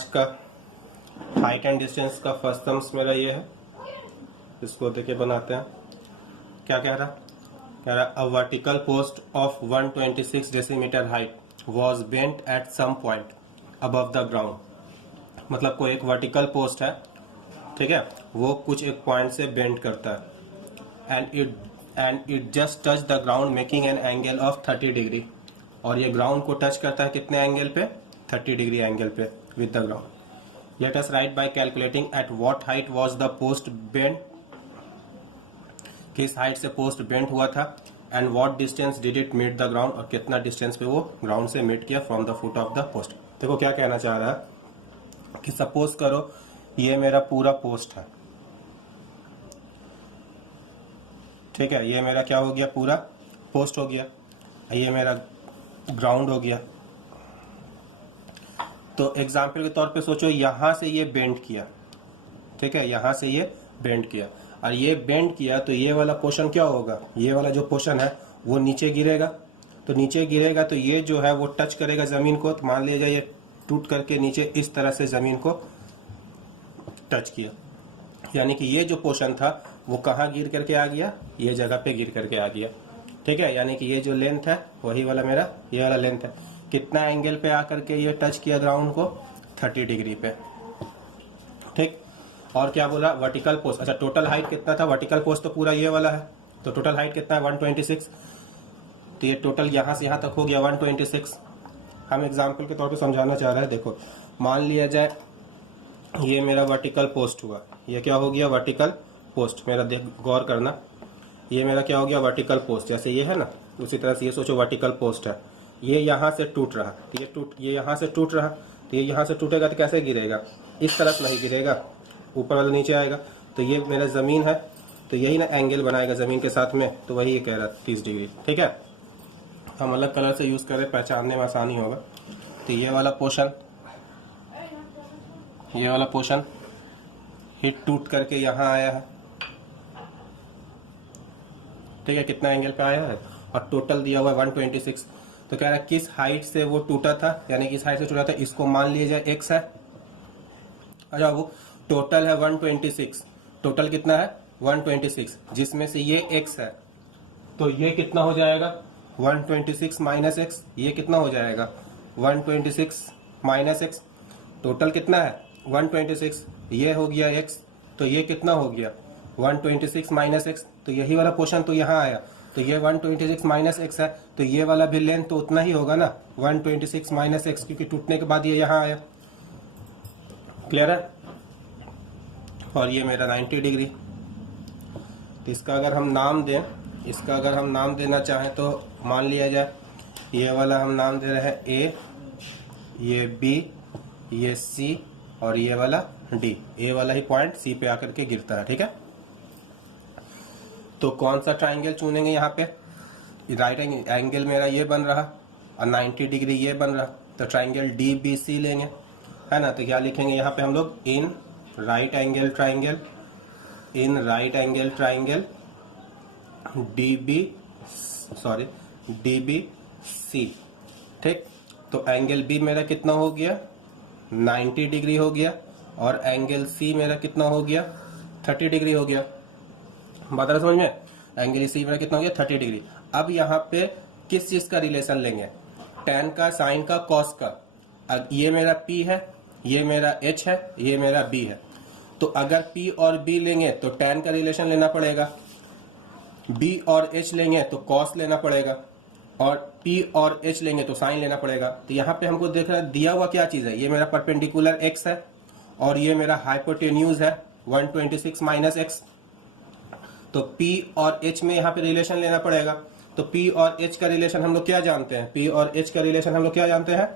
आज का height and distance का फर्स्ट टर्म्स मेरा ये है, इसको देखिए बनाते हैं। क्या कह रहा a vertical post of 126 decimetre height was bent at some point above the ground. मतलब कोई एक वर्टिकल पोस्ट है, ठीक है, वो कुछ एक पॉइंट से बेंट करता है and it just touch the ground making an angle of 30 degree. और ये ग्राउंड को टच करता है कितने एंगल पे? 30 डिग्री एंगल पे with the ground. Let us write by calculating at what height was the post bent, किस height से पोस्ट बेंट हुआ था, and what distance did it meet the ground, और कितना डिस्टेंस पे वो ग्राउंड से मीट किया from the foot of the post. देखो क्या कहना चाह रहा है कि सपोज करो ये मेरा पूरा पोस्ट है, ठीक है, ये मेरा क्या हो गया, पूरा पोस्ट हो गया, ये मेरा ग्राउंड हो गया। तो एग्जाम्पल के तौर पे सोचो यहां से ये बेंड किया, ठीक है, यहां से ये बेंड किया और ये बेंड किया, तो ये वाला पोर्शन क्या होगा, ये वाला जो पोर्शन है वो नीचे गिरेगा। तो नीचे गिरेगा तो ये जो है वो टच करेगा जमीन को। तो मान लीजिए ये टूट करके नीचे इस तरह से जमीन को टच किया, यानी कि ये जो पोर्शन था वो कहाँ गिर करके आ गया, ये जगह पे गिर करके आ गया, ठीक है। यानी कि ये जो लेंथ है वही वाला मेरा ये वाला लेंथ है। कितना एंगल पे आकर के ये टच किया ग्राउंड को? 30 डिग्री पे, ठीक। और क्या बोला, वर्टिकल पोस्ट। अच्छा, टोटल हाइट कितना था? वर्टिकल पोस्ट तो पूरा ये वाला है, तो टोटल हाइट कितना है? 126। तो ये टोटल यहां से यहां तक हो गया 126। हम एग्जाम्पल के तौर पे समझाना चाह रहे हैं। देखो मान लिया जाए ये मेरा वर्टिकल पोस्ट हुआ, ये क्या हो गया, वर्टिकल पोस्ट मेरा। देख गौर करना, ये मेरा क्या हो गया, वर्टिकल पोस्ट। जैसे ये है ना, उसी तरह से ये सोचो वर्टिकल पोस्ट है, ये यहाँ से टूट रहा, ये यहाँ से टूट रहा, तो ये यहाँ से टूटेगा तो कैसे गिरेगा? इस तरफ नहीं गिरेगा, ऊपर वाला नीचे आएगा। तो ये मेरा जमीन है, तो यही ना एंगल बनाएगा जमीन के साथ में, तो वही ये कह रहा 30 डिग्री, ठीक है। हम अलग कलर से यूज करें, पहचानने में आसानी होगा। तो ये वाला पोर्शन, ये वाला पोर्शन हिट टूट करके यहाँ आया है, ठीक है, कितना एंगल पे आया है, और टोटल दिया हुआ है 126। तो कह रहा है किस हाइट से वो टूटा था, यानी किस हाइट से टूटा था, इसको मान लिया जाए x है। अच्छा, वो टोटल है 126, टोटल कितना है 126, जिसमें से ये x है, तो ये कितना हो जाएगा 126 माइनस x, ये कितना हो जाएगा 126 माइनस x। टोटल कितना है 126, ये हो गया x, तो ये कितना हो गया 126 माइनस x। तो यही वाला पोर्शन तो यहाँ आया, तो ये 126 माइनस x है, तो ये वाला भी लेंथ तो उतना ही होगा ना 126 माइनस x, क्योंकि टूटने के बाद ये यहाँ आया। क्लियर है? और ये मेरा 90 डिग्री। तो इसका अगर हम नाम दें, इसका अगर हम नाम देना चाहें तो मान लिया जाए ये वाला हम नाम दे रहे हैं A, ये B, ये C और ये वाला D। A वाला ही पॉइंट C पे आकर के गिरता है, ठीक है। तो कौन सा ट्राइंगल चुनेंगे यहाँ पे? राइट एंगल मेरा ये बन रहा और 90 डिग्री ये बन रहा, तो ट्राइंगल DBC लेंगे, है ना। तो क्या लिखेंगे यहाँ पे हम लोग, इन right angle triangle, in right angle triangle DBC, ठीक। तो एंगल B मेरा कितना हो गया 90 डिग्री हो गया, और एंगल C मेरा कितना हो गया 30 डिग्री हो गया। बात समझ में? एंगल C मेरा कितना हो गया 30 डिग्री। अब यहाँ पे किस चीज का रिलेशन लेंगे? tan का, sin का, cos का। अब ये मेरा P है, ये मेरा H है, ये मेरा B है। तो अगर P और B लेंगे तो tan का रिलेशन लेना पड़ेगा, B और H लेंगे तो cos लेना पड़ेगा, और P और H लेंगे तो sin लेना पड़ेगा। तो यहाँ पे हमको देख रहा दिया हुआ क्या चीज है, ये मेरा परपेंडिकुलर x है और ये मेरा हाइपोटेन्यूज है 126 माइनस x। तो P और H में यहाँ पे रिलेशन लेना पड़ेगा। तो P और H का रिलेशन हम लोग क्या जानते हैं? P और H का रिलेशन हम लोग क्या जानते हैं?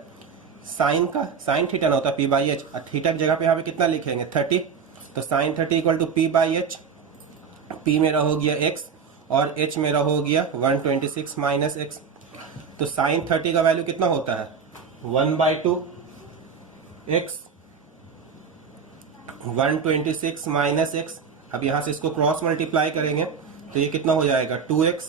साइन का, साइन थीटा ना होता P बाई H, और थीटा की जगह पे यहाँ पे कितना लिखेंगे 30। तो sine 30 equal to P by H। P मेरा हो गया x और H मेरा हो गया 126 माइनस x। तो साइन 30 का वैल्यू कितना होता है 1/2 x 126 माइनस x। अब यहां से इसको क्रॉस मल्टीप्लाई करेंगे तो ये कितना हो जाएगा 2x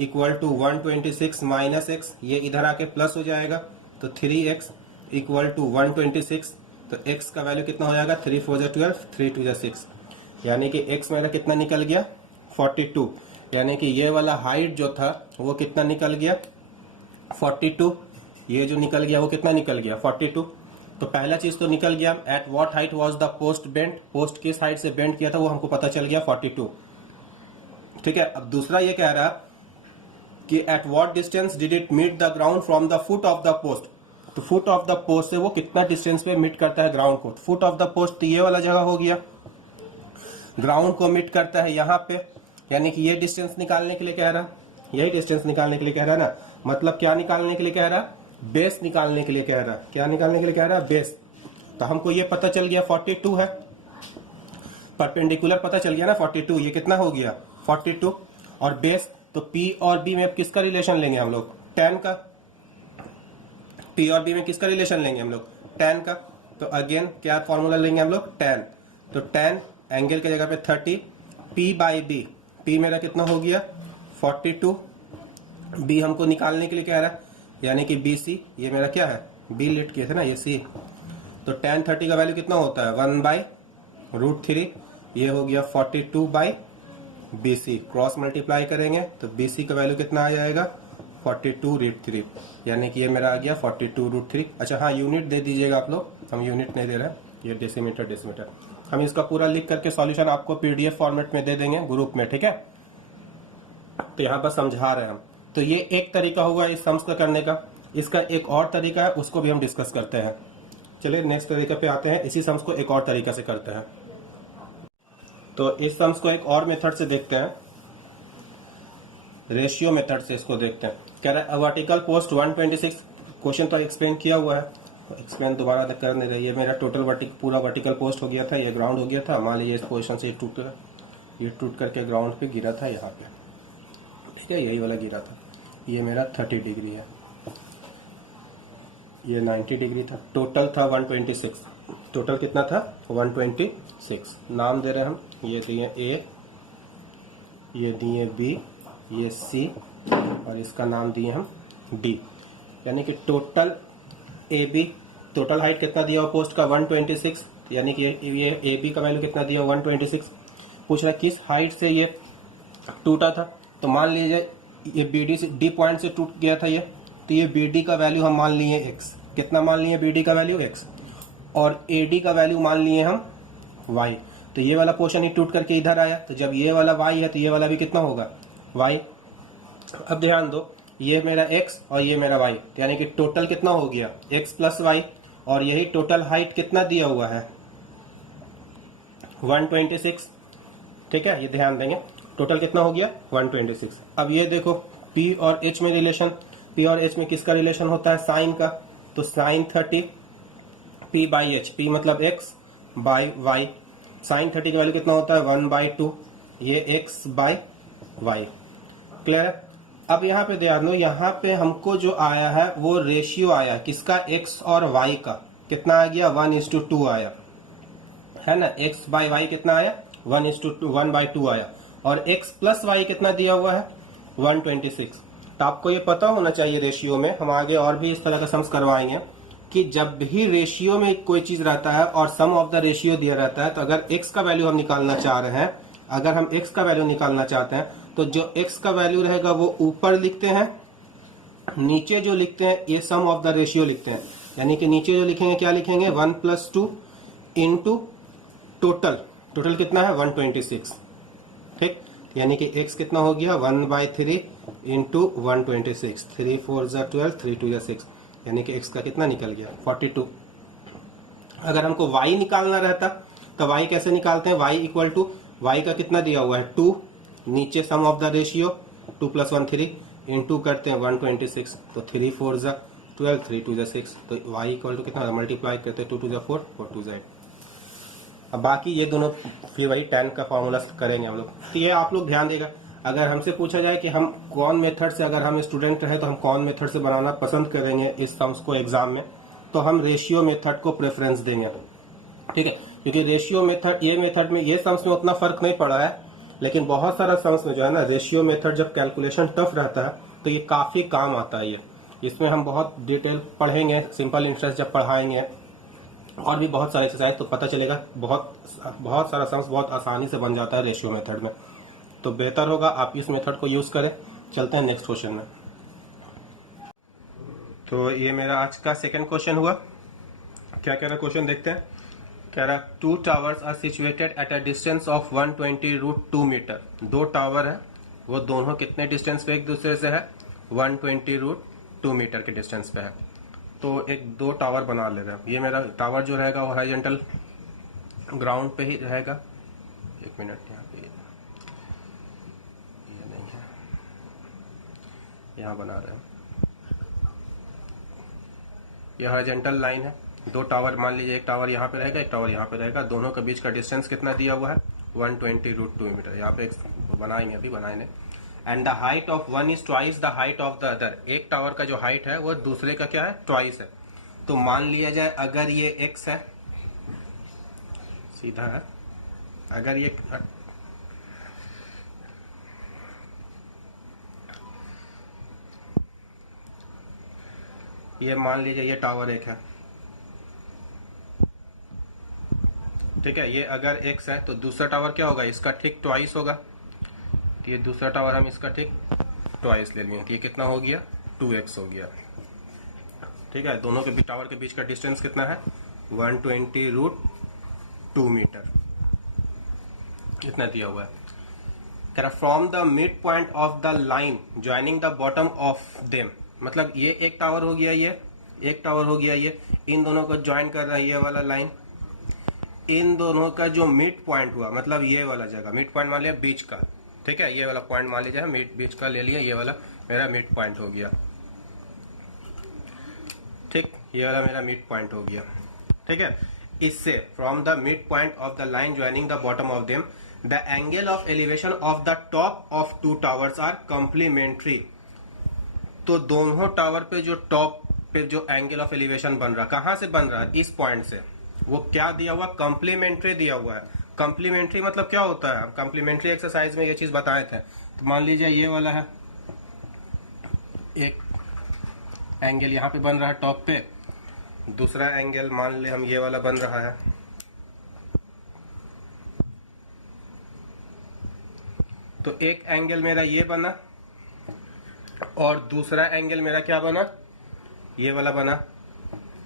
equal to 126 minus x, ये इधर आके प्लस हो जाएगा, तो 3x इक्वल टू 126 तो x का वैल्यू कितना हो जाएगा 3 4 जा 12, 3 2 जा 6, यानी कि x मेरा कितना निकल गया 42, यानी कि ये वाला हाइट जो था वो कितना निकल गया 42, ये जो निकल गया वो कितना निकल गया 42। तो पहला चीज तो निकल गया, eight what height was the post bent, post किस हाइट से बेंट किया था वो हमको पता चल गया 42, ठीक है। अब दूसरा ये कह रहा कि at what distance did it meet the ground from the foot of the post, तो फुट ऑफ द पोस्ट से वो कितना डिस्टेंस पे मीट करता है ग्राउंड को। फुट ऑफ द पोस्ट तो ये वाला जगह हो गया, ग्राउंड को मीट करता है यहाँ पे, यानी कि ये डिस्टेंस निकालने के लिए कह रहा, यही डिस्टेंस निकालने के लिए कह रहा ना, मतलब क्या निकालने के लिए कह रहा, बेस निकालने के लिए कह रहा, क्या निकालने के लिए कह रहा बेस। तो हमको ये पता चल गया 42 है, परपेंडिकुलर पता चल गया ना 42, ये कितना हो गया 42, और बेस तो P और B में किसका रिलेशन लेंगे हम लोग, tan का, P और B में किसका रिलेशन लेंगे हम लोग tan का, तो अगेन क्या फॉर्मूला लेंगे हम लोग tan, तो tan एंगल की जगह पे 30, P बाई B, P मेरा कितना हो गया 42, B हमको निकालने के लिए कह रहा है, यानी कि BC, ये मेरा क्या है B लेट किए थे ना ये C, तो tan 30 का वैल्यू कितना होता है 1/√3, ये हो गया 42 बाई BC, क्रॉस मल्टीप्लाई करेंगे तो BC का वैल्यू कितना आ जाएगा 42√3, यानी कि ये मेरा आ गया 42√3। अच्छा हाँ, यूनिट दे दीजिएगा आप लोग, हम यूनिट नहीं दे रहे हैं, ये डेसीमीटर। हम इसका पूरा लिख करके सॉल्यूशन आपको PDF फॉर्मेट में दे देंगे ग्रुप में, ठीक है। तो यहाँ पर समझा रहे हैं हम, तो ये एक तरीका होगा इस सम्स का करने का। इसका एक और तरीका है, उसको भी हम डिस्कस करते हैं। चलिए नेक्स्ट तरीके पे आते हैं, इसी सम्स को एक और तरीका से करते हैं। तो इस सम्स को एक और मेथड से देखते हैं, रेशियो मेथड से इसको देखते हैं। कह रहा है वर्टिकल पोस्ट 126, क्वेश्चन तो एक्सप्लेन किया हुआ है, एक्सप्लेन दोबारा कर नहीं रही है। मेरा टोटल पूरा वर्टिकल पोस्ट हो गया था, ये ग्राउंड हो गया था, मान लीजिए इस पोजीशन से ये टूट करके ग्राउंड पे गिरा था यहाँ पे, ठीक है, यही वाला गिरा था। ये मेरा 30 डिग्री है, ये 90 डिग्री था, टोटल था 126, टोटल कितना था 126। नाम दे रहे हम, ये दिए A, ये दिए B, ये C, और इसका नाम दिए हम D, यानी कि टोटल AB, टोटल हाइट कितना दिया हुआ पोस्ट का 126, यानी कि ये AB का वैल्यू कितना दिया 126। पूछ रहा है किस हाइट से ये टूटा था, तो मान लीजिए ये BD से D पॉइंट से टूट गया था ये, तो ये BD का वैल्यू हम मान लिए x, कितना मान लिए BD का वैल्यू x, और AD का वैल्यू मान लिए हम y। तो ये वाला पोर्शन ही टूट करके इधर आया, तो जब ये वाला y है तो ये वाला भी कितना होगा y। अब ध्यान दो, ये मेरा x और ये मेरा y, यानी कि टोटल कितना हो गया x प्लस y, और यही टोटल हाइट कितना दिया हुआ है 126, ठीक है, ये ध्यान देंगे, टोटल कितना हो गया 126। अब ये देखो P और H में रिलेशन, P और H में किसका रिलेशन होता है साइन का, तो sine 30 P by H, P मतलब x बाई y, साइन 30 का वैल्यू कितना होता है 1/2, ये x बाई y, क्लियर है। अब यहाँ पे ध्यान दो, यहाँ पे हमको जो आया है वो रेशियो आया किसका x और y का, कितना आ गया 1:2 आया है ना, x बाई y कितना आया 1:2 आया, और x प्लस y कितना दिया हुआ है 126। तो आपको ये पता होना चाहिए रेशियो में, हम आगे और भी इस तरह का सम्स करवाएंगे कि जब भी रेशियो में कोई चीज रहता है और सम ऑफ द रेशियो दिया रहता है, तो अगर x का वैल्यू हम निकालना चाह रहे हैं, अगर हम x का वैल्यू निकालना चाहते हैं तो जो x का वैल्यू रहेगा वो ऊपर लिखते हैं, नीचे जो लिखते हैं ये सम ऑफ द रेशियो लिखते हैं, यानी कि नीचे जो लिखेंगे क्या लिखेंगे 1+2 इंटू टोटल, टोटल कितना है 126, ठीक, यानी कि x कितना हो गया 1/3 इंटू 126, 3 4 जा 12, 3 2 जा 6, यानी कि x का कितना निकल गया 42। अगर हमको y निकालना रहता तो y कैसे निकालते हैं, y इक्वल टू y का कितना दिया हुआ है 2, नीचे सम ऑफ द रेशियो 2 + 1 3 इंटू करते हैं 126, तो 3 4 जा 12, 3 2 जा 6, तो y इक्वल टू कितना मल्टीप्लाई करते हैं 2 2 जा 4, 4 2 जा 8। अब बाकी ये दोनों फिर वही tan का फॉर्मूला करेंगे हम लोग। तो ये आप लोग ध्यान देगा, अगर हमसे पूछा जाए कि हम कौन मेथड से, अगर हम स्टूडेंट रहे तो हम कौन मेथड से बनाना पसंद करेंगे इस सम्स को एग्जाम में, तो हम रेशियो मेथड को प्रेफरेंस देंगे, ठीक है, क्योंकि रेशियो मेथड, ये मेथड में, ये सम्स में उतना फर्क नहीं पड़ा है, लेकिन बहुत सारा सम्स में जो है ना रेशियो मेथड जब कैलकुलेशन टफ रहता है तो ये काफी काम आता है। ये इसमें हम बहुत डिटेल पढ़ेंगे, सिंपल इंटरेस्ट जब पढ़ाएंगे और भी बहुत सारे एक्सरसाइज, तो पता चलेगा बहुत बहुत सारा सम्स बहुत आसानी से बन जाता है रेशियो मेथड में। तो बेहतर होगा आप इस मेथड को यूज करें। चलते हैं नेक्स्ट क्वेश्चन में। तो ये मेरा आज का सेकंड क्वेश्चन हुआ। क्या कह रहा क्वेश्चन देखते हैं। कह रहा 2 towers are situated at a distance of 120√2 metre. 2 tower है, वो दोनों कितने डिस्टेंस पे एक दूसरे से है, 120√2 मीटर के डिस्टेंस पे है। तो एक 2 टावर बना ले रहे हैं। ये मेरा टावर जो रहेगा वो हॉरिजॉन्टल ग्राउंड पे ही रहेगा। एक मिनट, यहाँ पे ये नहीं है, यहाँ बना रहे हैं। ये हॉरिजॉन्टल लाइन है। 2 टावर मान लीजिए, एक टावर यहाँ पे रहेगा, एक टावर यहाँ पे रहेगा। दोनों के बीच का डिस्टेंस कितना दिया हुआ है, 120√2 मीटर। यहाँ पे एक बनाएंगे, अभी बनाएंगे। And the height of one is twice the height of the other. एक टावर का जो हाइट है वो दूसरे का क्या है, ट्वाइस है। तो मान लिया जाए अगर ये x है, सीधा है, अगर ये मान लीजिए ये टावर एक है, ठीक है। ये अगर x है तो दूसरा टावर क्या होगा, इसका ठीक ट्वाइस होगा। तो ये दूसरा टावर हम इसका ठीक ट्वाइस ले लिए। तो ये कितना हो गया, 2x हो गया, ठीक है। दोनों के टावर के बीच का डिस्टेंस कितना है, 120√2 मीटर, इतना दिया हुआ है। कह रहा from the mid point of the line joining the bottom of them. मतलब ये एक टावर हो गया, ये एक टावर हो गया, ये इन दोनों को ज्वाइन कर रहा है ये वाला लाइन। इन दोनों का जो मिड पॉइंट हुआ, मतलब ये वाला जगह, मिड पॉइंट मान लिया बीच का, ठीक है। ये वाला पॉइंट मान लीजिए मिड बीच का ले लिया, ये वाला मेरा मिड पॉइंट हो गया, ठीक। ये वाला मेरा मिड पॉइंट हो गया, ठीक है। इससे from the mid point of the line joining the bottom of them the angle of elevation of the top of 2 towers are complementary. तो दोनों टावर पे जो टॉप पे जो एंगल ऑफ एलिवेशन बन रहा, कहां से बन रहा है, इस पॉइंट से। वो क्या दिया हुआ, कॉम्प्लीमेंट्री दिया हुआ है। कॉम्प्लीमेंट्री मतलब क्या होता है, कॉम्प्लीमेंट्री एक्सरसाइज में ये चीज बताए थे। तो मान लीजिए ये वाला है, एक एंगल यहाँ पे बन रहा है टॉप पे, दूसरा एंगल मान ले हम ये वाला बन रहा है। तो एक एंगल मेरा ये बना और दूसरा एंगल मेरा क्या बना, ये वाला बना,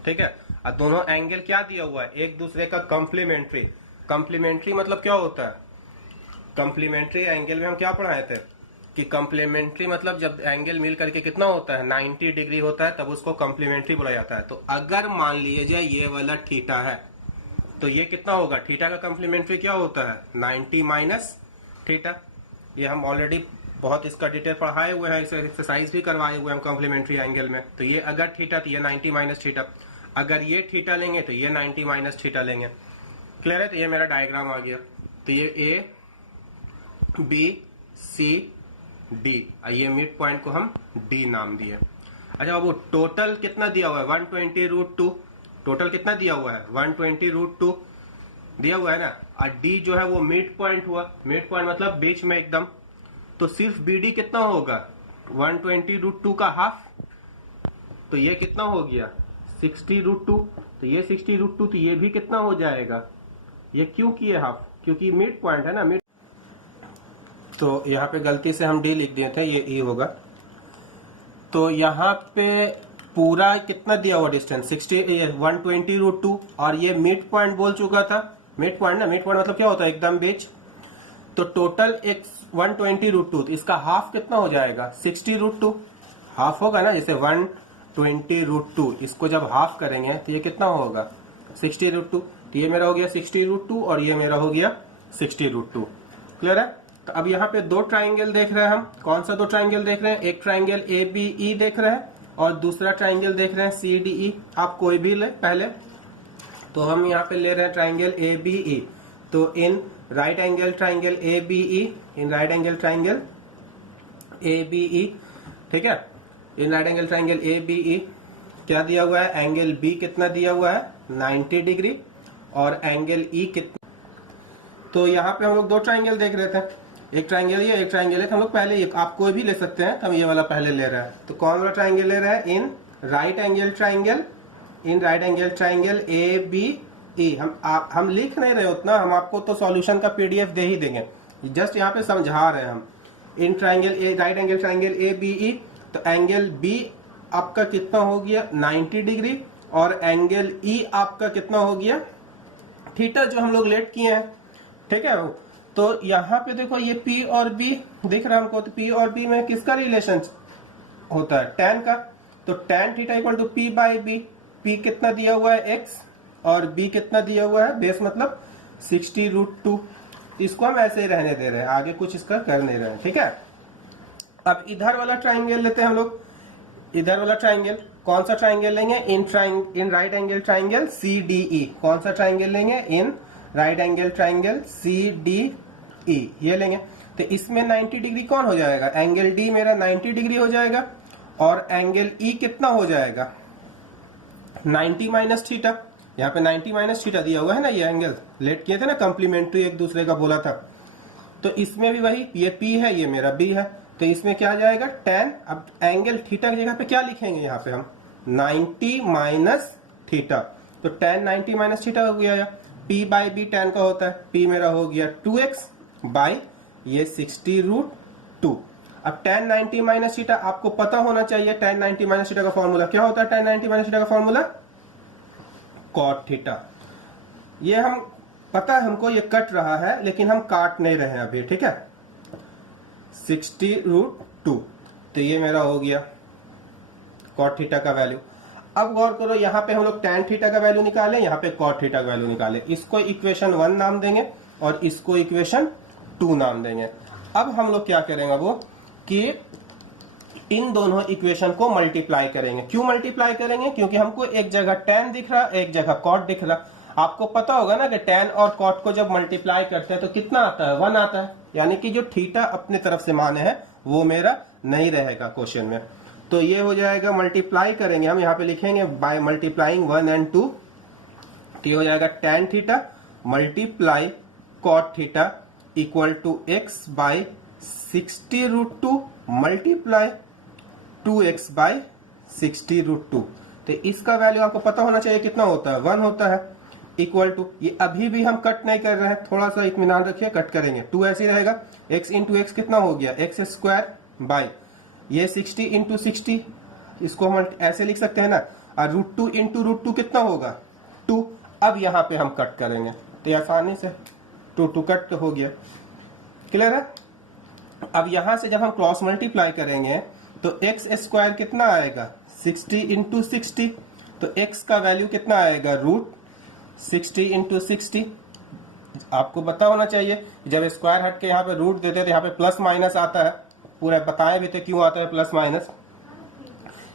ठीक है। और दोनों एंगल क्या दिया हुआ है, एक दूसरे का कॉम्प्लीमेंट्री। कॉम्प्लीमेंट्री मतलब क्या होता है, कॉम्प्लीमेंट्री एंगल में हम क्या पढ़ाए थे कि कॉम्प्लीमेंट्री मतलब जब एंगल मिल करके कितना होता है, 90 डिग्री होता है, तब उसको कॉम्प्लीमेंट्री बोला जाता है। तो अगर मान लिए जाए ये वाला थीटा है, तो ये कितना होगा, थीटा का कॉम्प्लीमेंट्री क्या होता है, 90 माइनस थीटा। ये हम ऑलरेडी बहुत इसका डिटेल पढ़ाए हुए हैं, एक्सरसाइज भी करवाए हुए हैं कॉम्प्लीमेंट्री एंगल में। तो ये अगर थीटा तो ये 90 माइनस थीटा, अगर ये थीटा लेंगे तो ये 90 माइनस थीटा लेंगे। क्लियर है। तो ये मेरा डायग्राम आ गया। तो ये ए बी सी डी, ये मिड पॉइंट को हम डी नाम दिए। अच्छा बाबू, टोटल कितना दिया हुआ है, 120√2। टोटल कितना दिया हुआ है, 120√2 दिया हुआ है ना। और डी जो है वो मिड पॉइंट हुआ, मिड पॉइंट मतलब बीच में एकदम। तो सिर्फ बी डी कितना होगा, 120√2 का हाफ। तो ये कितना हो गया, 60√2। तो ये 60√2, तो ये भी कितना हो जाएगा, ये क्यों किए हाफ, क्योंकि मिड पॉइंट है ना, मिड। तो यहाँ पे गलती से हम डी लिख दिए थे, ये ई होगा। तो यहाँ पे पूरा कितना दिया हुआ डिस्टेंस, 120√2, और ये मिड पॉइंट बोल चुका था। मिड पॉइंट ना, मिड पॉइंट मतलब क्या होता है, एकदम बीच। तो टोटल एक 120√2, तो इसका हाफ कितना हो जाएगा, 60√2 हाफ होगा ना। जैसे 120√2, इसको जब हाफ करेंगे तो ये कितना होगा, 60√2। तो ये मेरा हो गया 60√2 और ये मेरा हो गया 60√2। क्लियर है। तो अब यहाँ पे 2 ट्राइंगल देख रहे हैं हम। कौन सा 2 ट्राइंगल देख रहे हैं, एक ट्राइंगल ए बी ई देख रहे हैं और दूसरा ट्राइंगल देख रहे हैं सी डी ई। आप कोई भी ले पहले। तो हम यहाँ पे ले रहे हैं ट्राइंगल ए बी ई। तो in right angle triangle A B E, in right angle triangle A B E, ठीक है। In right angle triangle A B E क्या दिया हुआ है, एंगल बी कितना दिया हुआ है, 90 डिग्री, और एंगल ई कितना। तो यहाँ पे हम लोग 2 ट्राइंगल देख रहे थे, एक ट्राइंगल ये, एक ट्राइंगल है। तो हम लोग पहले आप कोई भी ले सकते हैं, तो हम ये वाला पहले ले रहे हैं। तो कौन वाला ट्राइंगल ले रहे हैं, in right angle triangle in right angle triangle A B E. हम लिख नहीं रहे उतना, हम आपको तो सॉल्यूशन का पीडीएफ दे ही देंगे, जस्ट यहाँ पे समझा रहे हैं हम। In triangle A, right angle triangle A B E, तो एंगल बी आपका कितना हो गया 90 डिग्री, और एंगल ई आपका कितना हो गया थीटा, जो हम लोग लेट किए हैं, ठीक है। तो यहाँ पे देखो ये P और B दिख रहा है हमको, तो P और B में किसका रिलेशन होता है, tan का। तो tan theta equal to P by B। P कितना दिया हुआ है x, और B कितना दिया हुआ है बेस, मतलब 60√2। इसको हम ऐसे ही रहने दे रहे हैं, आगे कुछ इसका कर नहीं रहे हैं, ठीक है। अब इधर वाला ट्राइंगल लेते हैं हम लोग। इधर वाला ट्राइंगल, कौन सा ट्राइंगल लेंगे, इन राइट एंगल ट्राइंगल CDE। कौन सा ट्राइंगल लेंगे, इन राइट एंगल ट्राइंगल CDE, ये लेंगे। तो इसमें 90 डिग्री कौन हो जाएगा, एंगल D मेरा 90 डिग्री हो जाएगा, और एंगल E कितना हो जाएगा 90 माइनस थीटा। यहाँ पे 90 माइनस थीटा दिया हुआ है ना, ये एंगल लेट किए थे ना, कम्प्लीमेंट्री एक दूसरे का बोला था। तो इसमें भी वही, ये P है, ये मेरा B है, तो इसमें क्या आ जाएगा tan। अब एंगल थीटा की जगह पे क्या लिखेंगे यहाँ पे हम 90 माइनस थीटा, तो tan 90 माइनस थीटा हो गया। P बाई B tan का होता है, P मेरा हो गया 2x बाई ये 60√2। अब tan 90 माइनस थीटा आपको पता होना चाहिए, tan 90 माइनस थीटा का फॉर्मूला क्या होता है, tan 90 माइनस थीटा का फॉर्मूला cot थीटा। ये हम पता है हमको, ये कट रहा है लेकिन हम काट नहीं रहे हैं अभी, ठीक है। 60√2, तो ये मेरा हो गया cot थीटा का वैल्यू। अब गौर करो, यहाँ पे हम लोग tan थीटा का वैल्यू निकाले, यहाँ पे cot थीटा का वैल्यू निकाले। इसको इक्वेशन 1 नाम देंगे और इसको इक्वेशन 2 नाम देंगे। अब हम लोग क्या करेंगे वो कि इन दोनों इक्वेशन को मल्टीप्लाई करेंगे। क्यों मल्टीप्लाई करेंगे, क्योंकि हमको एक जगह tan दिख रहा, एक जगह cot दिख रहा। आपको पता होगा ना कि tan और cot को जब मल्टीप्लाई करते हैं तो कितना आता है 1 आता है, यानी कि जो थीटा अपने तरफ से माने है वो मेरा नहीं रहेगा क्वेश्चन में। तो ये हो जाएगा, मल्टीप्लाई करेंगे हम, यहाँ पे लिखेंगे बाय मल्टीप्लाइंग 1 and 2, तो ये हो जाएगा tan theta multiply cot theta equal to x by 60√2 multiply 2x by 60√2। तो इसका वैल्यू आपको पता होना चाहिए कितना होता है 1 होता है, इक्वल टू, ये अभी भी हम कट नहीं कर रहे हैं, थोड़ा सा इत्मीनान रखिए, कट करेंगे। 2 ऐसे ही रहेगा, x इंटू एक्स कितना हो गया x स्क्वायर बाई ये 60 इंटू 60, इसको हम ऐसे लिख सकते हैं ना, और √2 इंटू √2 कितना होगा 2। अब यहाँ पे हम कट करेंगे, तो आसानी से 2 कट हो गया, क्लियर है। अब यहाँ से जब हम क्रॉस मल्टीप्लाई करेंगे तो x स्क्वायर कितना आएगा 60 इंटू 60, तो x का वैल्यू कितना आएगा √60 इंटू 60। आपको पता होना चाहिए जब स्क्वायर हट के यहाँ पे रूट देते तो यहाँ पे प्लस माइनस आता है, पूरा बताए भी थे क्यों आता है प्लस माइनस,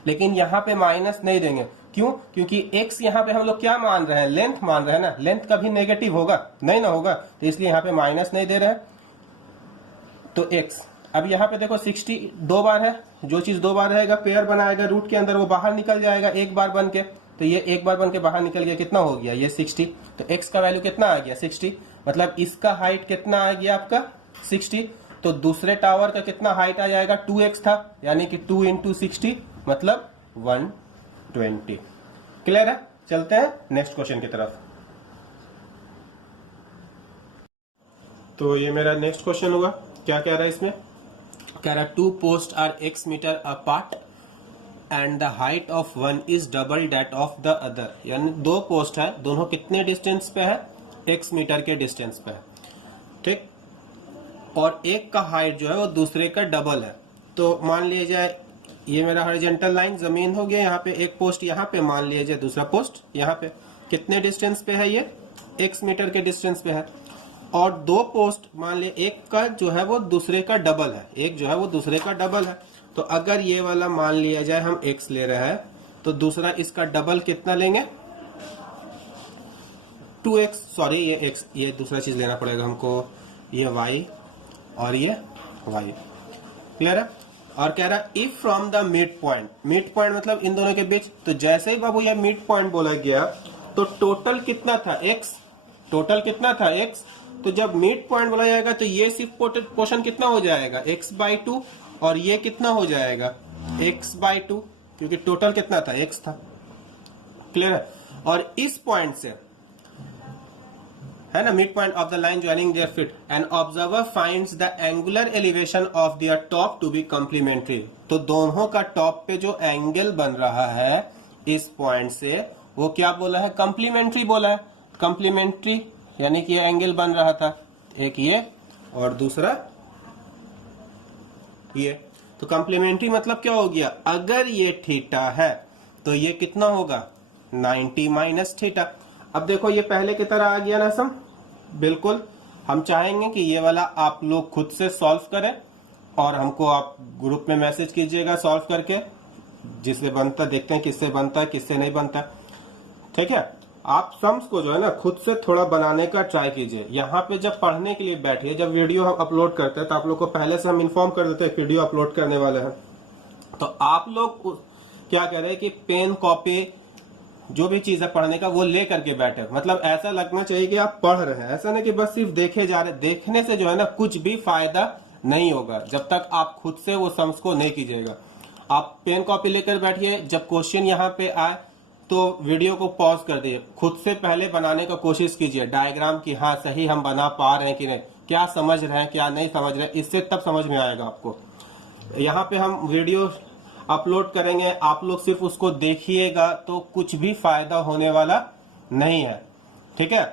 लेकिन यहाँ पे माइनस नहीं देंगे। क्यों, क्योंकि x यहाँ पे हम लोग क्या मान रहे हैं, लेंथ मान रहे हैं ना, लेंथ कभी नेगेटिव होगा नहीं ना होगा, तो इसलिए यहाँ पे माइनस नहीं दे रहे हैं। तो x, अब यहाँ पे देखो 60 2 बार है, जो चीज 2 बार रहेगा पेयर बनाएगा रूट के अंदर, वो बाहर निकल जाएगा एक बार बन के, तो ये एक बार बन के बाहर निकल गया, कितना हो गया ये 60। तो x का वैल्यू कितना आ गया 60, मतलब इसका हाइट कितना आ गया आपका 60। तो दूसरे टावर का कितना हाइट आ जाएगा 2x था, यानी कि 2 इंटू 60 मतलब 120। क्लियर है, चलते हैं नेक्स्ट क्वेश्चन की तरफ। तो ये मेरा नेक्स्ट क्वेश्चन हुआ, क्या कह रहा है इसमें, कह रहा है 2 post are x metre apart and the height of one is double that of the other. यानी 2 पोस्ट है, दोनों कितने डिस्टेंस पे है x मीटर के डिस्टेंस पे है, ठीक, और एक का हाइट जो है वो दूसरे का डबल है। तो मान लिया जाए ये मेरा हॉरिजॉन्टल लाइन जमीन हो गया, यहाँ पे एक पोस्ट यहाँ पे, मान लिया जाए दूसरा पोस्ट यहाँ पे, कितने डिस्टेंस पे है ये x मीटर के डिस्टेंस पे है, और 2 पोस्ट मान लिया एक का जो है वो दूसरे का डबल है, एक जो है वो दूसरे का डबल है। तो अगर ये वाला मान लिया जाए हम x ले रहे हैं, तो दूसरा इसका डबल कितना लेंगे 2x, सॉरी ये x, ये दूसरा चीज लेना पड़ेगा हमको, ये y और ये y, क्लियर है। और कह रहा है if from the mid point, mid point मतलब इन दोनों के बीच, तो जैसे ही बाबू ये मिड पॉइंट बोला गया तो टोटल कितना था x, टोटल कितना था x, तो जब मिड पॉइंट बोला जाएगा तो ये सिर्फ पोर्शन कितना हो जाएगा x/2, और ये कितना हो जाएगा x/2, क्योंकि टोटल कितना था x था, क्लियर है। और इस पॉइंट से है ना, mid point of the line joining their feet, and observer finds the angular elevation of their top to be complementary. तो दोनों का टॉप पे जो एंगल बन रहा है इस पॉइंट से, वो क्या बोला है, कंप्लीमेंट्री बोला है। कंप्लीमेंट्री यानी कि ये एंगल बन रहा था, एक ये और दूसरा ये। तो कंप्लीमेंट्री मतलब क्या हो गया, अगर ये थीटा है तो ये कितना होगा, 90 माइनस थीटा। अब देखो ये पहले की तरह आ गया ना सम, बिल्कुल। हम चाहेंगे कि ये वाला आप लोग खुद से सॉल्व करें और हमको आप ग्रुप में मैसेज कीजिएगा सॉल्व करके, जिससे बनता देखते हैं किससे बनता है किससे नहीं बनता। ठीक है, आप सम्स को जो है ना खुद से थोड़ा बनाने का ट्राई कीजिए। यहाँ पे जब पढ़ने के लिए बैठिए, जब वीडियो हम अपलोड करते हैं तो आप लोग को पहले से हम इन्फॉर्म कर देते हैं वीडियो अपलोड करने वाले हैं। तो आप लोग क्या कह रहे हैं कि पेन कॉपी जो भी चीज है पढ़ने का वो ले करके बैठे, मतलब ऐसा लगना चाहिए कि आप पढ़ रहे हैं, ऐसा नहीं कि बस सिर्फ देखे जा रहे। देखने से जो है ना कुछ भी फायदा नहीं होगा जब तक आप खुद से वो सम्स को नहीं कीजिएगा। आप पेन कॉपी लेकर बैठिए, जब क्वेश्चन यहाँ पे आए तो वीडियो को पॉज कर दिए, खुद से पहले बनाने का कोशिश कीजिए डायग्राम की, हाँ सही हम बना पा रहे हैं कि नहीं, क्या समझ रहे हैं क्या नहीं समझ रहे हैं, इससे तब समझ में आएगा आपको। यहाँ पे हम वीडियो अपलोड करेंगे, आप लोग सिर्फ उसको देखिएगा तो कुछ भी फायदा होने वाला नहीं है। ठीक है,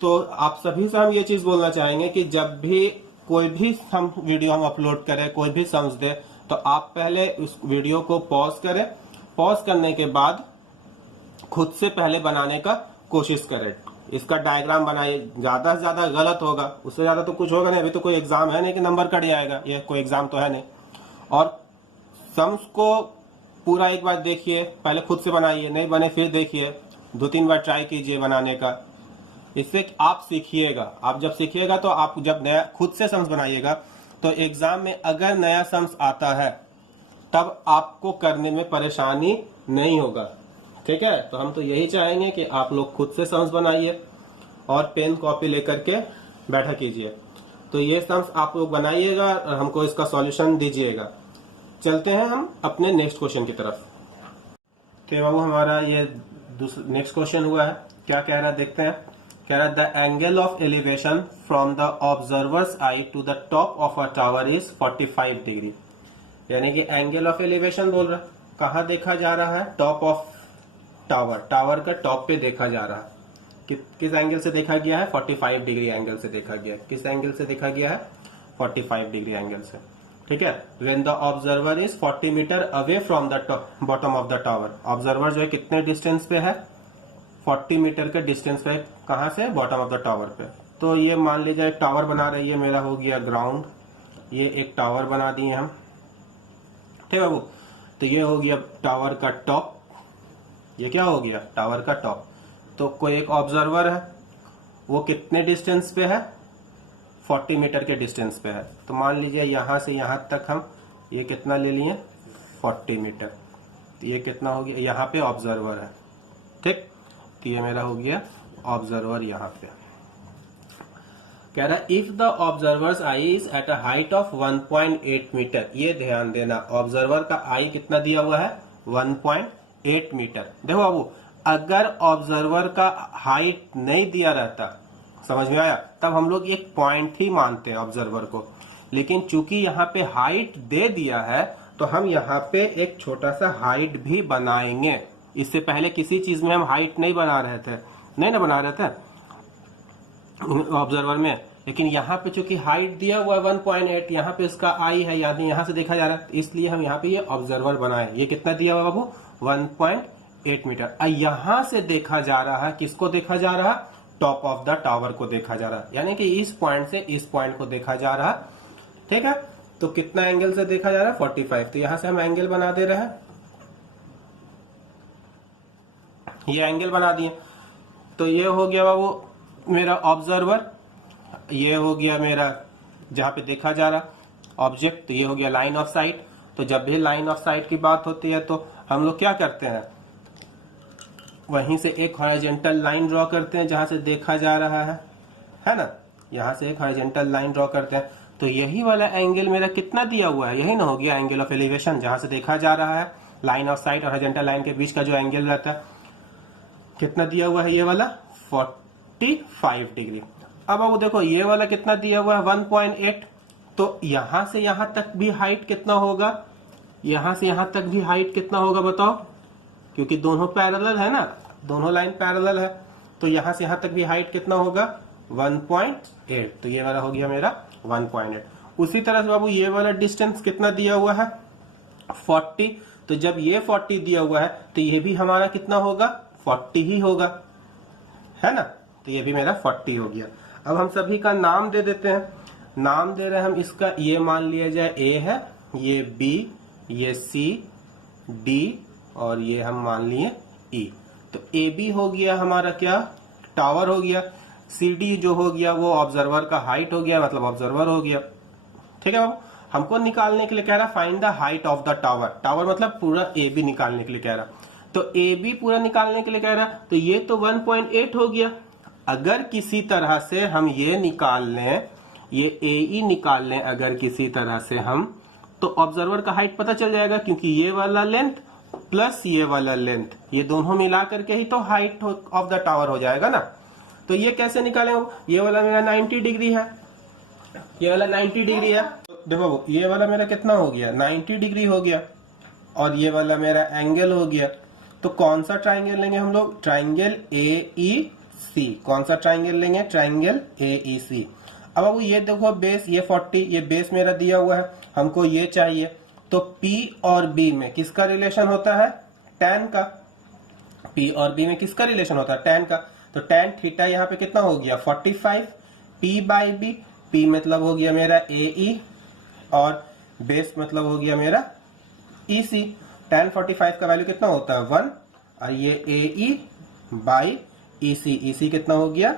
तो आप सभी से हम ये चीज बोलना चाहेंगे कि जब भी कोई भी हम वीडियो हम अपलोड करें, कोई भी समझ दे, तो आप पहले उस वीडियो को पॉज करें, पॉज करने के बाद खुद से पहले बनाने का कोशिश करें, इसका डायग्राम बनाइए। ज्यादा से ज्यादा गलत होगा, उससे ज्यादा तो कुछ होगा नहीं, अभी तो कोई एग्जाम है नहीं कि नंबर कट जाएगा, ये कोई एग्जाम तो है नहीं। और सम्स को पूरा एक बार देखिए, पहले खुद से बनाइए, नहीं बने फिर देखिए, 2-3 बार ट्राई कीजिए बनाने का, इससे आप सीखिएगा। आप जब सीखिएगा तो आप जब नया खुद से सम्स बनाइएगा तो एग्जाम में अगर नया सम्स आता है तब आपको करने में परेशानी नहीं होगा। ठीक है, तो हम तो यही चाहेंगे कि आप लोग खुद से सम्स बनाइए और पेन कॉपी लेकर के बैठा कीजिए। तो ये सम्स आप लोग बनाइएगा और हमको इसका सॉल्यूशन दीजिएगा। चलते हैं हम अपने नेक्स्ट क्वेश्चन की तरफ। तो बाबू हमारा ये नेक्स्ट क्वेश्चन हुआ है, क्या कह रहा है देखते हैं। कह रहा है the angle of elevation from the observer's eye to the top of a tower is 45 degree. यानी कि एंगल ऑफ एलिवेशन बोल रहा है, कहाँ देखा जा रहा है, टॉप ऑफ टावर, टावर का टॉप पे देखा जा रहा है। किस एंगल से देखा गया है, 45 डिग्री एंगल से देखा गया है। किस एंगल से देखा गया है, 45 डिग्री एंगल से। ठीक है, when the observer is 40 metre away from the bottom of the tower. Observer जो है कितने डिस्टेंस पे है, 40 मीटर के डिस्टेंस पे, कहां से, बॉटम ऑफ द टावर पे। तो ये मान लीजिए एक टावर बना रही है, मेरा हो गया ग्राउंड, ये एक टावर बना दिए हम। ठीक है बाबू, तो ये हो गया टावर का टॉप, ये क्या हो गया, टावर का टॉप। तो कोई एक ऑब्जर्वर है, वो कितने डिस्टेंस पे है, 40 मीटर के डिस्टेंस पे है। तो मान लीजिए यहां से यहां तक हम ये कितना ले लिए, 40 मीटर। तो ये कितना हो गया, यहाँ पे ऑब्जर्वर है। ठीक, तो ये मेरा हो गया ऑब्जर्वर यहाँ पे। कह रहा है if the observer's eye is at a height of 1.8 metre. ये ध्यान देना, ऑब्जर्वर का आई कितना दिया हुआ है, 1.8 मीटर। देखो बाबू, अगर ऑब्जर्वर का हाइट नहीं दिया रहता, समझ में आया, तब हम लोग एक पॉइंट ही मानते हैं ऑब्जर्वर को। लेकिन चूंकि यहाँ पे हाइट दे दिया है तो हम यहाँ पे एक छोटा सा हाइट भी बनाएंगे। इससे पहले किसी चीज में हम हाइट नहीं बना रहे थे, नहीं ना बना रहे थे ऑब्जर्वर में, लेकिन यहाँ पे चूंकि हाइट दिया हुआ है 1.8, यहाँ पे इसका आई है, यानी यहाँ से देखा जा रहा है, इसलिए हम यहाँ पे ये ऑब्जर्वर बनाए। ये कितना दिया हुआ बाबू, 1.8 मीटर। यहाँ से देखा जा रहा है, किसको देखा जा रहा है, टॉप ऑफ द टावर को देखा जा रहा है, यानी कि इस पॉइंट से इस पॉइंट को देखा जा रहा है। ठीक है, तो कितना एंगल से देखा जा रहा है, 45। तो यहां से हम एंगल बना दे रहे हैं, ये एंगल बना दिए। तो ये हो गया बाबू मेरा ऑब्जर्वर, ये हो गया मेरा जहां पे देखा जा रहा ऑब्जेक्ट, तो ये हो गया लाइन ऑफ साइट। तो जब भी लाइन ऑफ साइट की बात होती है तो हम लोग क्या करते हैं, वहीं से एक हॉरिजॉन्टल लाइन ड्रॉ करते हैं जहां से देखा जा रहा है ना, यहां से एक हॉरिजॉन्टल लाइन ड्रॉ करते हैं। तो यही वाला एंगल मेरा कितना दिया हुआ है, यही ना हो गया एंगल ऑफ एलिवेशन, जहां से देखा जा रहा है, लाइन ऑफ साइट और हॉरिजॉन्टल लाइन के बीच का जो एंगल रहता है। कितना दिया हुआ है ये वाला 45 डिग्री। अब देखो ये वाला कितना दिया हुआ है 1.8, तो यहां से यहां तक भी हाइट कितना होगा, यहां से यहां तक भी हाइट कितना होगा बताओ, क्योंकि दोनों पैरेलल है ना, दोनों लाइन पैरेलल है, तो यहां से यहां तक भी हाइट कितना होगा 1.8, तो ये वाला हो गया मेरा 1.8। उसी तरह से बाबू ये वाला डिस्टेंस कितना दिया हुआ है 40, तो जब ये 40 दिया हुआ है तो ये भी हमारा कितना होगा 40 ही होगा, है ना, तो ये भी मेरा 40 हो गया। अब हम सभी का नाम दे देते हैं, नाम दे रहे हैं हम इसका, ये मान लिया जाए A है, ये B, ये C, D और ये हम मान लिए E। तो AB हो गया हमारा क्या, टावर हो गया, CD जो हो गया वो ऑब्जर्वर का हाइट हो गया, मतलब ऑब्जर्वर हो गया। ठीक है बाबू, हमको निकालने के लिए कह रहा find the height of the tower, tower मतलब पूरा AB निकालने के लिए कह रहा, तो AB पूरा निकालने के लिए कह रहा, तो ये तो 1.8 हो गया। अगर किसी तरह से हम ये निकाल लें, ये AE निकाल लें अगर किसी तरह से हम, तो ऑब्जर्वर का हाइट पता चल जाएगा, क्योंकि ये वाला लेंथ प्लस ये वाला लेंथ, ये दोनों मिला करके ही तो हाइट ऑफ द टावर हो जाएगा ना। तो ये कैसे निकालेंगे, ये वाला मेरा 90 डिग्री है, ये वाला 90 डिग्री है, तो देखो ये वाला मेरा कितना हो गया 90 डिग्री हो गया, और ये वाला मेरा एंगल हो गया। तो कौन सा ट्राइंगल लेंगे हम लोग, ट्राइंगल AEC, कौन सा ट्राइंगल लेंगे, ट्राइंगल AEC। अब ये देखो बेस, ये 40, ये बेस मेरा दिया हुआ है, हमको ये चाहिए, तो P और B में किसका रिलेशन होता है, tan का, P और B में किसका रिलेशन होता है, tan का, तो tan थीटा यहाँ पे कितना हो गया 45, P बाई B, P मतलब हो गया मेरा AE और बेस मतलब हो गया मेरा EC। tan 45 का वैल्यू कितना होता है 1, और ये AE बाई EC, EC कितना हो गया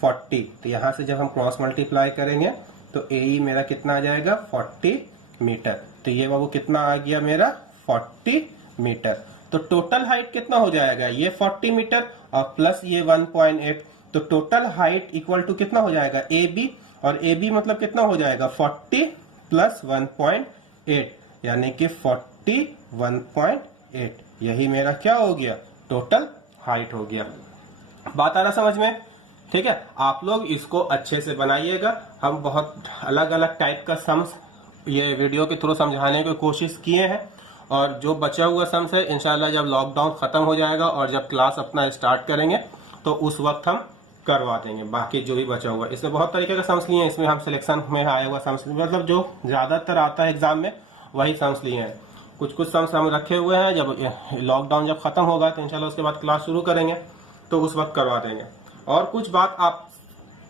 40, तो यहां से जब हम क्रॉस मल्टीप्लाई करेंगे तो AE मेरा कितना आ जाएगा 40 मीटर, तो ये बाबू कितना आ गया मेरा 40 मीटर। तो टोटल हाइट कितना हो जाएगा, ये 40 मीटर और प्लस ये 1.8, तो टोटल हाइट इक्वल टू कितना हो जाएगा AB, और AB मतलब कितना हो जाएगा 40 प्लस 1.8, यानी कि 41.8, यही मेरा क्या हो गया टोटल हाइट हो गया। बात आ रहा समझ में, ठीक है। आप लोग इसको अच्छे से बनाइएगा, हम बहुत अलग अलग टाइप का सम्स ये वीडियो के थ्रू समझाने की कोशिश किए हैं, और जो बचा हुआ सम्स है इंशाल्लाह जब लॉकडाउन खत्म हो जाएगा और जब क्लास अपना स्टार्ट करेंगे तो उस वक्त हम करवा देंगे बाकी जो भी बचा हुआ। इसमें बहुत तरीके का सम्स लिए हैं, इसमें हम सिलेक्शन में आया हुआ सम्स, मतलब जो ज्यादातर आता है एग्जाम में वही सम्स लिए हैं। कुछ कुछ सम्स हम रखे हुए हैं, जब लॉकडाउन जब खत्म होगा तो इंशाल्लाह उसके बाद क्लास शुरू करेंगे तो उस वक्त करवा देंगे। और कुछ बात आप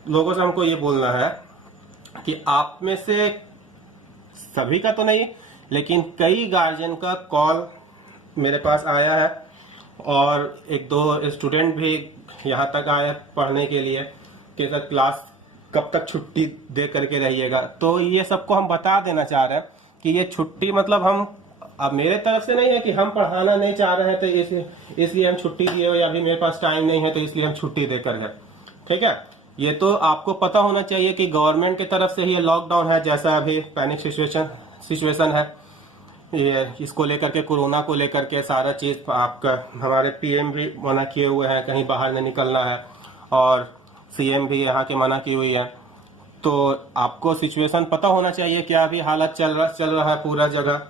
लोगों से हमको ये बोलना है कि आप में से सभी का तो नहीं, लेकिन कई गार्जियन का कॉल मेरे पास आया है, और एक दो स्टूडेंट भी यहाँ तक आए पढ़ने के लिए कि सर क्लास कब तक छुट्टी दे करके रहिएगा। तो ये सबको हम बता देना चाह रहे हैं कि ये छुट्टी मतलब हम, अब मेरे तरफ से नहीं है कि हम पढ़ाना नहीं चाह रहे हैं तो इसलिए हम छुट्टी दिए, या अभी मेरे पास टाइम नहीं है तो इसलिए हम छुट्टी देकर है, ठीक है। ये तो आपको पता होना चाहिए कि गवर्नमेंट की तरफ से ही लॉकडाउन है, जैसा अभी पैनिक सिचुएशन है, ये इसको लेकर के, कोरोना को लेकर के सारा चीज आपका, हमारे PM भी मना किए हुए हैं कहीं बाहर नहीं निकलना है, और CM भी यहाँ के मना की हुई है। तो आपको सिचुएशन पता होना चाहिए क्या अभी हालत चल रहा है पूरा जगह।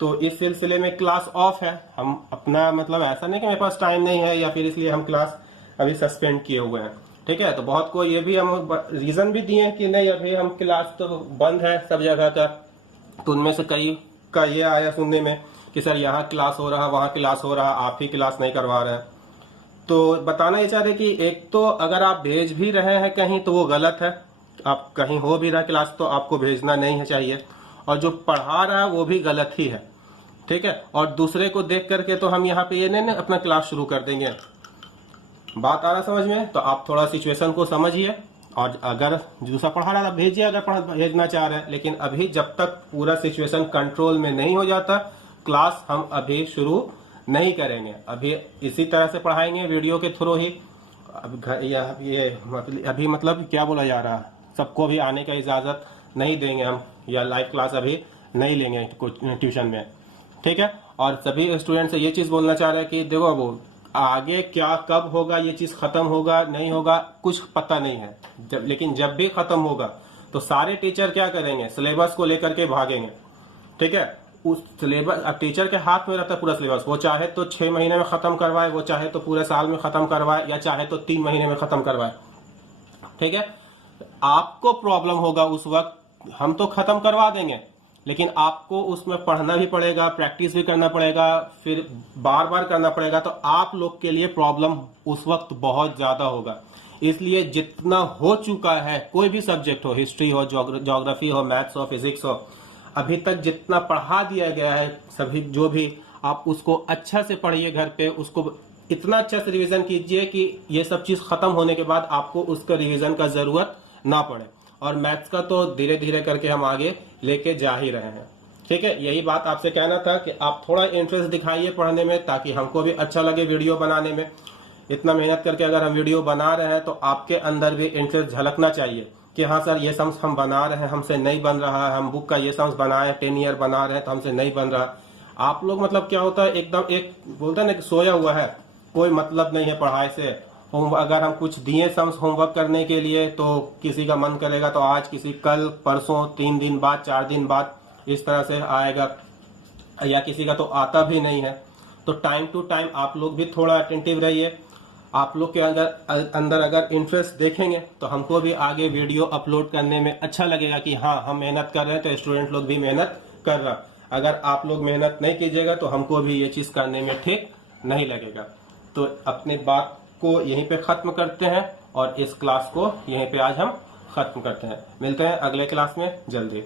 तो इस सिलसिले में क्लास ऑफ है, हम अपना मतलब ऐसा नहीं कि मेरे पास टाइम नहीं है या फिर इसलिए हम क्लास अभी सस्पेंड किए हुए हैं, ठीक है। तो बहुत को ये भी हम रीजन भी दिए कि नहीं अभी हम क्लास तो बंद है सब जगह का, तो उनमें से कई का ये आया सुनने में कि सर यहाँ क्लास हो रहा, वहाँ क्लास हो रहा, आप ही क्लास नहीं करवा रहे हैं। तो बताना ये चाह रहे कि एक तो अगर आप भेज भी रहे हैं कहीं तो वो गलत है, आप कहीं हो भी रहा क्लास तो आपको भेजना नहीं है चाहिए, और जो पढ़ा रहा है वो भी गलत ही है, ठीक है। और दूसरे को देख करके तो हम यहाँ पे ये नहीं अपना क्लास शुरू कर देंगे। बात आ रहा समझ में, तो आप थोड़ा सिचुएशन को समझिए, और अगर दूसरा पढ़ा रहा है भेजिए अगर भेजना चाह रहे हैं, लेकिन अभी जब तक पूरा सिचुएशन कंट्रोल में नहीं हो जाता क्लास हम अभी शुरू नहीं करेंगे। अभी इसी तरह से पढ़ाएंगे वीडियो के थ्रू ही। अभी मतलब क्या बोला जा रहा है, सबको भी आने का इजाजत नहीं देंगे हम, या लाइव क्लास अभी नहीं लेंगे ट्यूशन में, ठीक है। और सभी स्टूडेंट से ये चीज बोलना चाह रहे हैं कि देखो अब आगे क्या कब होगा, ये चीज खत्म होगा नहीं होगा कुछ पता नहीं है। लेकिन जब भी खत्म होगा तो सारे टीचर क्या करेंगे, सिलेबस को लेकर के भागेंगे। ठीक है, उस सिलेबस, अब टीचर के हाथ में रहता है पूरा सिलेबस, वो चाहे तो 6 महीने में खत्म करवाए, वो चाहे तो पूरे साल में खत्म करवाए, या चाहे तो 3 महीने में खत्म करवाए। ठीक है, आपको प्रॉब्लम होगा उस वक्त, हम तो खत्म करवा देंगे लेकिन आपको उसमें पढ़ना भी पड़ेगा, प्रैक्टिस भी करना पड़ेगा, फिर बार बार करना पड़ेगा, तो आप लोग के लिए प्रॉब्लम उस वक्त बहुत ज्यादा होगा। इसलिए जितना हो चुका है, कोई भी सब्जेक्ट हो, हिस्ट्री हो, ज्योग्राफी हो, मैथ्स हो, फिजिक्स हो, अभी तक जितना पढ़ा दिया गया है सभी जो भी, आप उसको अच्छा से पढ़िए घर पे, उसको इतना अच्छा से रिवीजन कीजिए कि ये सब चीज खत्म होने के बाद आपको उसका रिवीजन का जरूरत ना पड़े। और मैथ्स का तो धीरे धीरे करके हम आगे लेके जा ही रहे हैं। ठीक है, यही बात आपसे कहना था कि आप थोड़ा इंटरेस्ट दिखाइए पढ़ने में, ताकि हमको भी अच्छा लगे वीडियो बनाने में। इतना मेहनत करके अगर हम वीडियो बना रहे हैं तो आपके अंदर भी इंटरेस्ट झलकना चाहिए कि हाँ सर ये सम्स हम बना रहे हैं, हमसे नहीं बन रहा है, हम बुक का ये सम्स बनाए 10 ईयर बना रहे हैं तो हमसे नहीं बन रहा। आप लोग मतलब क्या होता है, एकदम एक बोलते हैं ना कि सोया हुआ है, कोई मतलब नहीं है पढ़ाई से। अगर हम कुछ दिए सम्स होमवर्क करने के लिए तो किसी का मन करेगा तो आज, किसी कल, परसों, 3 दिन बाद, 4 दिन बाद, इस तरह से आएगा, या किसी का तो आता भी नहीं है। तो टाइम टू टाइम आप लोग भी थोड़ा अटेंटिव रहिए। आप लोग के अंदर अगर इंटरेस्ट देखेंगे तो हमको भी आगे वीडियो अपलोड करने में अच्छा लगेगा कि हाँ हम मेहनत कर रहे हैं तो स्टूडेंट लोग भी मेहनत कर रहा। अगर आप लोग मेहनत नहीं कीजिएगा तो हमको भी ये चीज करने में ठीक नहीं लगेगा। तो अपनी बात को यहीं पे खत्म करते हैं और इस क्लास को यहीं पे आज हम खत्म करते हैं। मिलते हैं अगले क्लास में जल्दी।